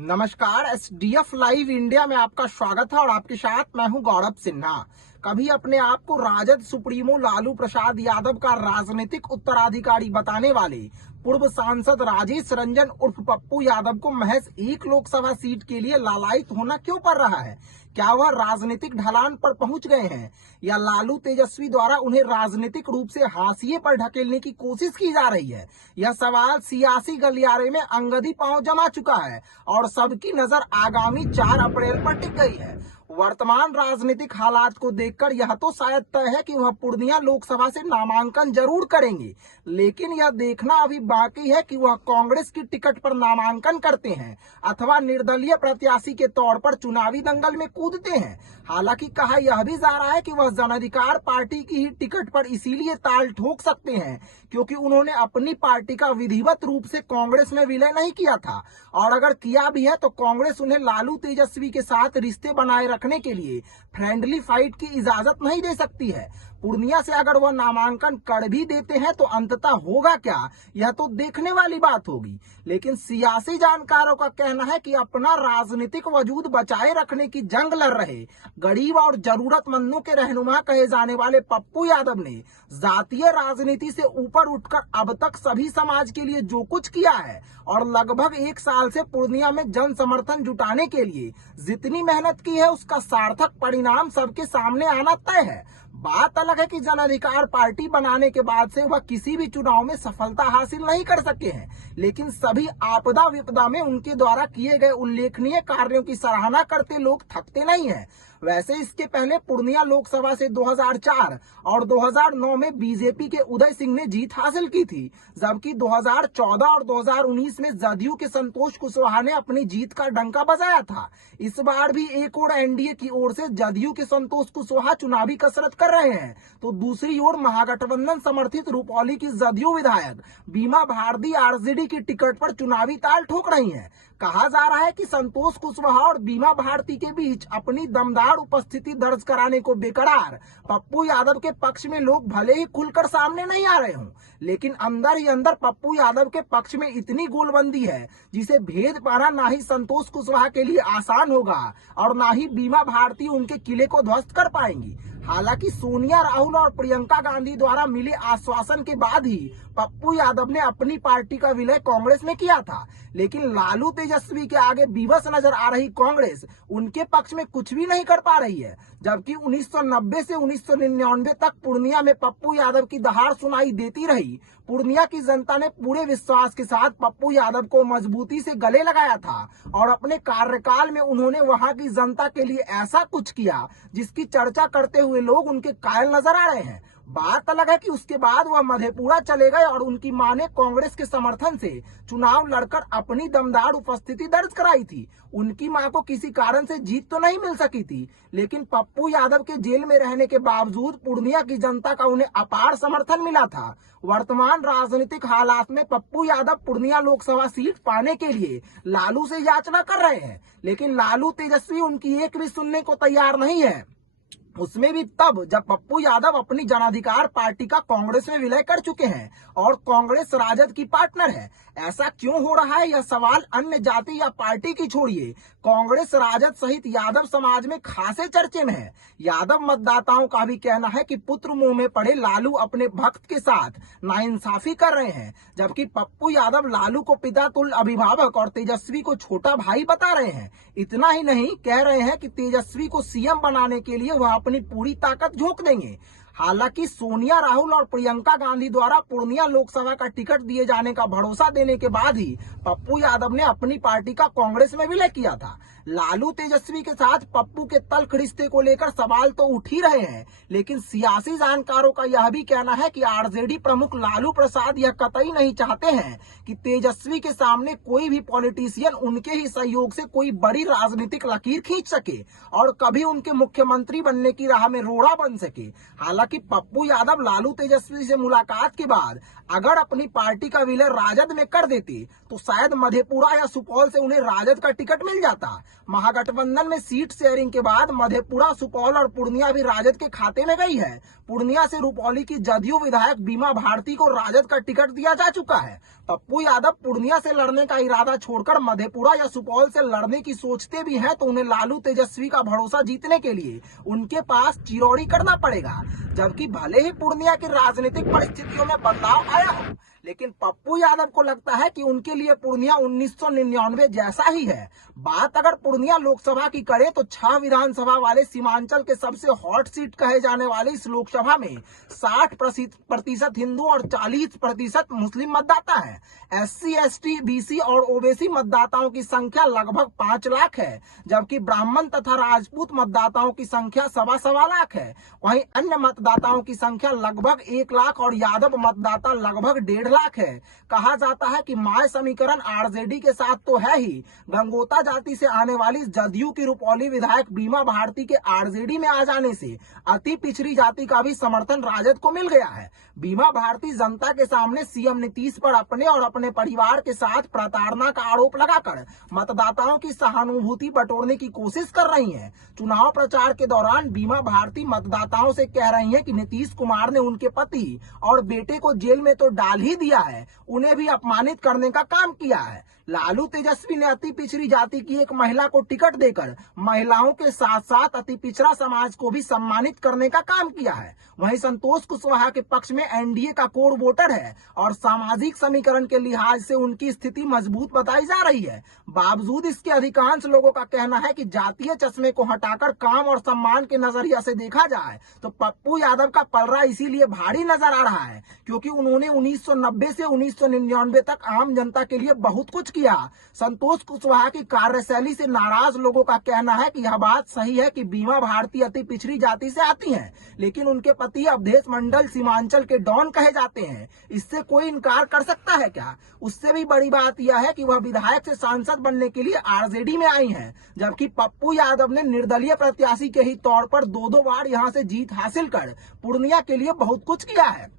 नमस्कार। SDF live India में आपका स्वागत है और आपके साथ मैं हूं गौरव सिन्हा। कभी अपने आप को राजद सुप्रीमो लालू प्रसाद यादव का राजनीतिक उत्तराधिकारी बताने वाले पूर्व सांसद राजेश रंजन उर्फ पप्पू यादव को महज एक लोकसभा सीट के लिए लालायित होना क्यों पड़ रहा है? क्या वह राजनीतिक ढलान पर पहुंच गए हैं या लालू तेजस्वी द्वारा उन्हें राजनीतिक रूप से हाशिए पर ढकेलने की कोशिश की जा रही है? यह सवाल सियासी गलियारे में अंगदी पांव जमा चुका है और सबकी नजर आगामी 4 अप्रैल पर टिक गई है। वर्तमान राजनीतिक हालात को देखकर यह तो शायद तय है कि वह पूर्णिया लोकसभा से नामांकन जरूर करेंगे, लेकिन यह देखना अभी बाकी है कि वह कांग्रेस की टिकट पर नामांकन करते हैं अथवा निर्दलीय प्रत्याशी के तौर पर चुनावी दंगल में कूदते हैं। हालांकि कहा यह भी जा रहा है कि वह जन अधिकार पार्टी की ही टिकट पर इसीलिए ताल ठोक सकते हैं क्योंकि उन्होंने अपनी पार्टी का विधिवत रूप से कांग्रेस में विलय नहीं किया था, और अगर किया भी है तो कांग्रेस उन्हें लालू तेजस्वी के साथ रिश्ते बनाए रखने के लिए फ्रेंडली फाइट की इजाजत नहीं दे सकती है। पूर्णिया से अगर वह नामांकन कर भी देते हैं तो अंततः होगा क्या, यह तो देखने वाली बात होगी। लेकिन सियासी जानकारों का कहना है कि अपना राजनीतिक वजूद बचाए रखने की जंग लड़ रहे गरीब और जरूरतमंदों के रहनुमा कहे जाने वाले पप्पू यादव ने जातीय राजनीति से ऊपर उठकर अब तक सभी समाज के लिए जो कुछ किया है और लगभग 1 साल से पूर्णिया में जन समर्थन जुटाने के लिए जितनी मेहनत की है उसका सार्थक परिणाम सबके सामने आना तय है। बात अलग है कि जन अधिकार पार्टी बनाने के बाद से वह किसी भी चुनाव में सफलता हासिल नहीं कर सके हैं, लेकिन सभी आपदा विपदा में उनके द्वारा किए गए उल्लेखनीय कार्यों की सराहना करते लोग थकते नहीं हैं। वैसे इसके पहले पूर्णिया लोकसभा से 2004 और 2009 में बीजेपी के उदय सिंह ने जीत हासिल की थी, जबकि 2014 और 2019 में जदयू के संतोष कुशवाहा ने अपनी जीत का डंका बजाया था। इस बार भी एक ओर एनडीए की ओर से जदयू के संतोष कुशवाहा चुनावी कसरत कर रहे हैं तो दूसरी ओर महागठबंधन समर्थित रुपौली की जदयू विधायक बीमा भारती आरजेडी की टिकट पर चुनावी ताल ठोक रही हैं। कहा जा रहा है कि संतोष कुशवाहा और बीमा भारती के बीच अपनी दमदार उपस्थिति दर्ज कराने को बेकरार पप्पू यादव के पक्ष में लोग भले ही खुलकर सामने नहीं आ रहे हों, लेकिन अंदर ही अंदर पप्पू यादव के पक्ष में इतनी गोलबंदी है जिसे भेद पाना ना ही संतोष कुशवाहा के लिए आसान होगा और ना ही बीमा भारती उनके किले को ध्वस्त कर पाएंगी। हालांकि सोनिया, राहुल और प्रियंका गांधी द्वारा मिले आश्वासन के बाद ही पप्पू यादव ने अपनी पार्टी का विलय कांग्रेस में किया था, लेकिन लालू तेजस्वी के आगे विवश नजर आ रही कांग्रेस उनके पक्ष में कुछ भी नहीं कर पा रही है। जबकि 1990 से 1999 तक पूर्णिया में पप्पू यादव की दहाड़ सुनाई देती रही, पूर्णिया की जनता ने पूरे विश्वास के साथ पप्पू यादव को मजबूती से गले लगाया था और अपने कार्यकाल में उन्होंने वहां की जनता के लिए ऐसा कुछ किया जिसकी चर्चा करते हुए लोग उनके कायल नजर आ रहे हैं। बात अलग है कि उसके बाद वह मधेपुरा चले गए और उनकी मां ने कांग्रेस के समर्थन से चुनाव लड़कर अपनी दमदार उपस्थिति दर्ज कराई थी। उनकी मां को किसी कारण से जीत तो नहीं मिल सकी थी, लेकिन पप्पू यादव के जेल में रहने के बावजूद पूर्णिया की जनता का उन्हें अपार समर्थन मिला था। वर्तमान राजनीतिक हालात में पप्पू यादव पूर्णिया लोकसभा सीट पाने के लिए लालू से याचना कर रहे हैं, लेकिन लालू तेजस्वी उनकी एक भी सुनने को तैयार नहीं है, उसमें भी तब जब पप्पू यादव अपनी जन अधिकार पार्टी का कांग्रेस में विलय कर चुके हैं और कांग्रेस राजद की पार्टनर है। ऐसा क्यों हो रहा है यह सवाल अन्य जाति या पार्टी की छोड़िए, कांग्रेस राजद सहित यादव समाज में खासे चर्चे में है। यादव मतदाताओं का भी कहना है कि पुत्र मुंह में पड़े लालू अपने भक्त के साथ नाइंसाफी कर रहे हैं, जबकि पप्पू यादव लालू को पिता तुल्य अभिभावक और तेजस्वी को छोटा भाई बता रहे हैं। इतना ही नहीं, कह रहे हैं कि तेजस्वी को सीएम बनाने के लिए वह अपनी पूरी ताकत झोंक देंगे। हालांकि सोनिया, राहुल और प्रियंका गांधी द्वारा पूर्णिया लोकसभा का टिकट दिए जाने का भरोसा देने के बाद ही पप्पू यादव ने अपनी पार्टी का कांग्रेस में विलय किया था। लालू तेजस्वी के साथ पप्पू के तल्ख रिश्ते को लेकर सवाल तो उठ ही रहे हैं, लेकिन सियासी जानकारों का यह भी कहना है कि आरजेडी प्रमुख लालू प्रसाद यह कतई नहीं चाहते हैं कि तेजस्वी के सामने कोई भी पॉलिटिशियन उनके ही सहयोग से कोई बड़ी राजनीतिक लकीर खींच सके और कभी उनके मुख्यमंत्री बनने की राह में रोड़ा बन सके। हालांकि कि पप्पू यादव लालू तेजस्वी से मुलाकात के बाद अगर अपनी पार्टी का विलय राजद में कर देते तो शायद मधेपुरा या सुपौल से उन्हें राजद का टिकट मिल जाता। महागठबंधन में सीट शेयरिंग के बाद मधेपुरा, सुपौल और पूर्णिया भी राजद के खाते में गई है। पूर्णिया से रुपौली की जदयू विधायक बीमा भारती को राजद का टिकट दिया जा चुका है। पप्पू यादव पूर्णिया से लड़ने का इरादा छोड़कर मधेपुरा या सुपौल से लड़ने की सोचते भी हैं तो उन्हें लालू तेजस्वी का भरोसा जीतने के लिए उनके पास चिरौड़ी करना पड़ेगा। जबकि भले ही पूर्णिया की राजनीतिक परिस्थितियों में बदलाव आया हो, लेकिन पप्पू यादव को लगता है कि उनके लिए पूर्णिया 1999 जैसा ही है। बात अगर पूर्णिया लोकसभा की करें तो 6 विधानसभा वाले सीमांचल के सबसे हॉट सीट कहे जाने वाले इस लोकसभा में 60% हिंदू और 40% मुस्लिम मतदाता है। SC, ST, BC और OBC मतदाताओं की संख्या लगभग 5 लाख है, जबकि ब्राह्मण तथा राजपूत मतदाताओं की संख्या 1.25 लाख है। वहीं अन्य मतदाताओं की संख्या लगभग 1 लाख और यादव मतदाता लगभग 1.5 लाख है। कहा जाता है कि माय समीकरण RJD के साथ तो है ही, गंगोता जाति से आने वाली जदयू की रुपौली विधायक बीमा भारती के RJD में आ जाने से अति पिछड़ी जाति का भी समर्थन राजद को मिल गया है। बीमा भारती जनता के सामने CM नीतीश पर अपने और अपने परिवार के साथ प्रताड़ना का आरोप लगाकर मतदाताओं की सहानुभूति बटोरने की कोशिश कर रही हैं। चुनाव प्रचार के दौरान बीमा भारती मतदाताओं से कह रही हैं कि नीतीश कुमार ने उनके पति और बेटे को जेल में तो डाल ही दिया है, उन्हें भी अपमानित करने का काम किया है। लालू तेजस्वी ने अति पिछड़ी जाति की एक महिला को टिकट देकर महिलाओं के साथ साथ अति पिछड़ा समाज को भी सम्मानित करने का काम किया है। वहीं संतोष कुशवाहा के पक्ष में NDA का कोर वोटर है और सामाजिक समीकरण के लिहाज से उनकी स्थिति मजबूत बताई जा रही है। बावजूद इसके अधिकांश लोगों का कहना है कि जातीय चश्मे को हटाकर काम और सम्मान के नजरिया से देखा जाए तो पप्पू यादव का पलड़ा इसीलिए भारी नजर आ रहा है क्योंकि उन्होंने 1990 से 1999 तक आम जनता के लिए बहुत कुछ किया। संतोष कुशवाहा की कार्यशैली से नाराज लोगों का कहना है कि यह बात सही है कि बीमा भारती अति पिछड़ी जाति से आती हैं, लेकिन उनके पति अवधेश मंडल सीमांचल के डॉन कहे जाते हैं। इससे कोई इनकार कर सकता है क्या? उससे भी बड़ी बात यह है कि वह विधायक से सांसद बनने के लिए RJD में आई हैं, जबकि पप्पू यादव ने निर्दलीय प्रत्याशी के ही तौर पर 2 बार यहां से जीत हासिल कर पूर्णिया के लिए बहुत कुछ किया है।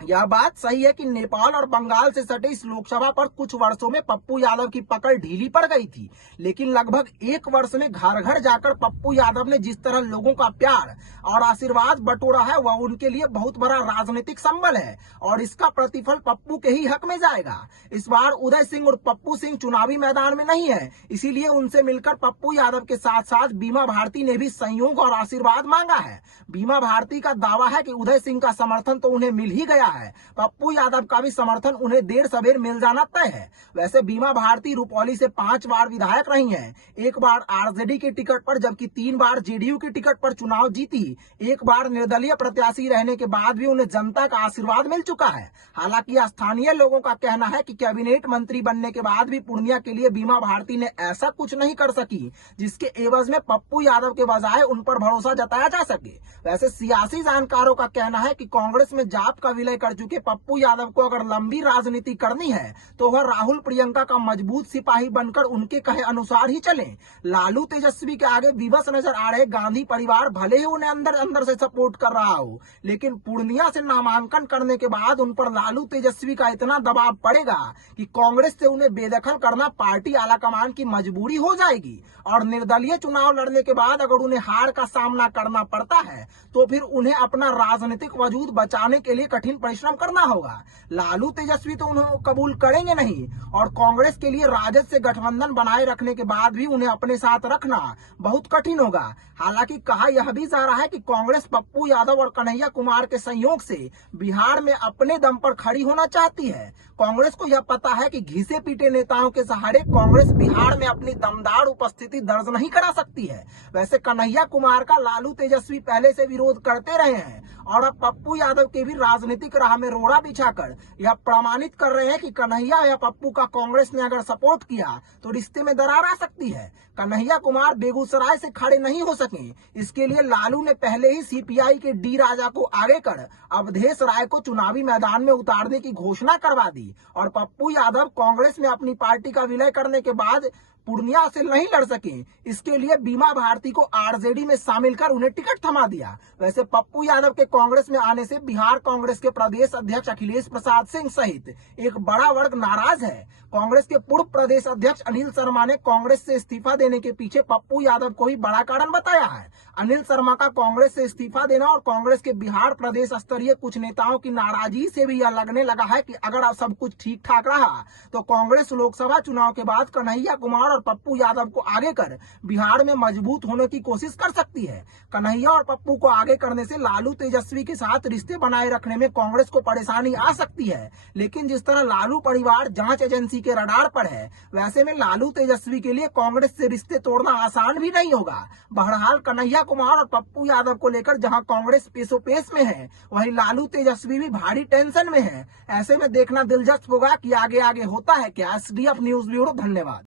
यह बात सही है कि नेपाल और बंगाल से सटे इस लोकसभा पर कुछ वर्षों में पप्पू यादव की पकड़ ढीली पड़ गई थी, लेकिन लगभग 1 वर्ष में घर घर जाकर पप्पू यादव ने जिस तरह लोगों का प्यार और आशीर्वाद बटोरा है वह उनके लिए बहुत बड़ा राजनीतिक संबल है और इसका प्रतिफल पप्पू के ही हक में जाएगा। इस बार उदय सिंह और पप्पू सिंह चुनावी मैदान में नहीं है, इसीलिए उनसे मिलकर पप्पू यादव के साथ साथ बीमा भारती ने भी सहयोग और आशीर्वाद मांगा है। बीमा भारती का दावा है कि उदय सिंह का समर्थन तो उन्हें मिल ही गया है, पप्पू यादव का भी समर्थन उन्हें देर सवेर मिल जाना तय है। वैसे बीमा भारती रुपौली से 5 बार विधायक रही हैं, 1 बार RJD के टिकट पर जबकि 3 बार JDU के टिकट पर चुनाव जीती। 1 बार निर्दलीय प्रत्याशी रहने के बाद भी उन्हें जनता का आशीर्वाद मिल चुका है। हालांकि स्थानीय लोगों का कहना है कि कैबिनेट मंत्री बनने के बाद भी पूर्णिया के लिए बीमा भारती ने ऐसा कुछ नहीं कर सकी जिसके एवज में पप्पू यादव के बजाय उन पर भरोसा जताया जा सके। वैसे सियासी जानकारों का कहना है कि कांग्रेस में जाप का विलय कर चुके पप्पू यादव को अगर लंबी राजनीति करनी है तो वह राहुल प्रियंका का मजबूत सिपाही बनकर उनके कहे अनुसार ही चले। लालू तेजस्वी के आगे विवश नजर आ रहे गांधी परिवार भले ही उन्हें अंदर अंदर से सपोर्ट कर रहा हो, लेकिन पूर्णिया से नामांकन करने के बाद उन पर लालू तेजस्वी का इतना दबाव पड़ेगा कि कांग्रेस से उन्हें बेदखल करना पार्टी आलाकमान की मजबूरी हो जाएगी और निर्दलीय चुनाव लड़ने के बाद अगर उन्हें हार का सामना करना पड़ता है तो फिर उन्हें अपना राजनीतिक वजूद बचाने के लिए कठिन परिश्रम करना होगा। लालू तेजस्वी तो उन्हें कबूल करेंगे नहीं और कांग्रेस के लिए राजद से गठबंधन बनाए रखने के बाद भी उन्हें अपने साथ रखना बहुत कठिन होगा। हालांकि कहा यह भी जा रहा है कि कांग्रेस पप्पू यादव और कन्हैया कुमार के संयोग से बिहार में अपने दम पर खड़ी होना चाहती है। कांग्रेस को यह पता है कि घिसे पीटे नेताओं के सहारे कांग्रेस बिहार में अपनी दमदार उपस्थिति दर्ज नहीं करा सकती है। वैसे कन्हैया कुमार का लालू तेजस्वी पहले से विरोध करते रहे हैं और अब पप्पू यादव के भी राजनीतिक राह में रोड़ा बिछाकर यह प्रमाणित कर रहे हैं कि कन्हैया या पप्पू का कांग्रेस ने अगर सपोर्ट किया तो रिश्ते में दरार आ सकती है। कन्हैया कुमार बेगूसराय से खड़े नहीं हो सके, इसके लिए लालू ने पहले ही CPI के D राजा को आगे कर अवधेश राय को चुनावी मैदान में उतारने की घोषणा करवा दी और पप्पू यादव कांग्रेस में अपनी पार्टी का विलय करने के बाद पूर्णिया से नहीं लड़ सके, इसके लिए बीमा भारती को आरजेडी में शामिल कर उन्हें टिकट थमा दिया। वैसे पप्पू यादव के कांग्रेस में आने से बिहार कांग्रेस के प्रदेश अध्यक्ष अखिलेश प्रसाद सिंह सहित एक बड़ा वर्ग नाराज है। कांग्रेस के पूर्व प्रदेश अध्यक्ष अनिल शर्मा ने कांग्रेस से इस्तीफा देने के पीछे पप्पू यादव को ही बड़ा कारण बताया है। अनिल शर्मा का कांग्रेस से इस्तीफा देना और कांग्रेस के बिहार प्रदेश स्तरीय कुछ नेताओं की नाराजगी से भी यह लगने लगा है कि अगर अब सब कुछ ठीक ठाक रहा तो कांग्रेस लोकसभा चुनाव के बाद कन्हैया कुमार और पप्पू यादव को आगे कर बिहार में मजबूत होने की कोशिश कर सकती है। कन्हैया और पप्पू को आगे करने से लालू तेजस्वी के साथ रिश्ते बनाए रखने में कांग्रेस को परेशानी आ सकती है, लेकिन जिस तरह लालू परिवार जांच एजेंसी के रडार पर है, वैसे में लालू तेजस्वी के लिए कांग्रेस से रिश्ते तोड़ना आसान भी नहीं होगा। बहरहाल कन्हैया कुमार और पप्पू यादव को लेकर जहां कांग्रेस पेशोपेश में है, वहीं लालू तेजस्वी भी भारी टेंशन में है। ऐसे में देखना दिलचस्प होगा कि आगे आगे होता है क्या। एसडीएफ न्यूज ब्यूरो, धन्यवाद।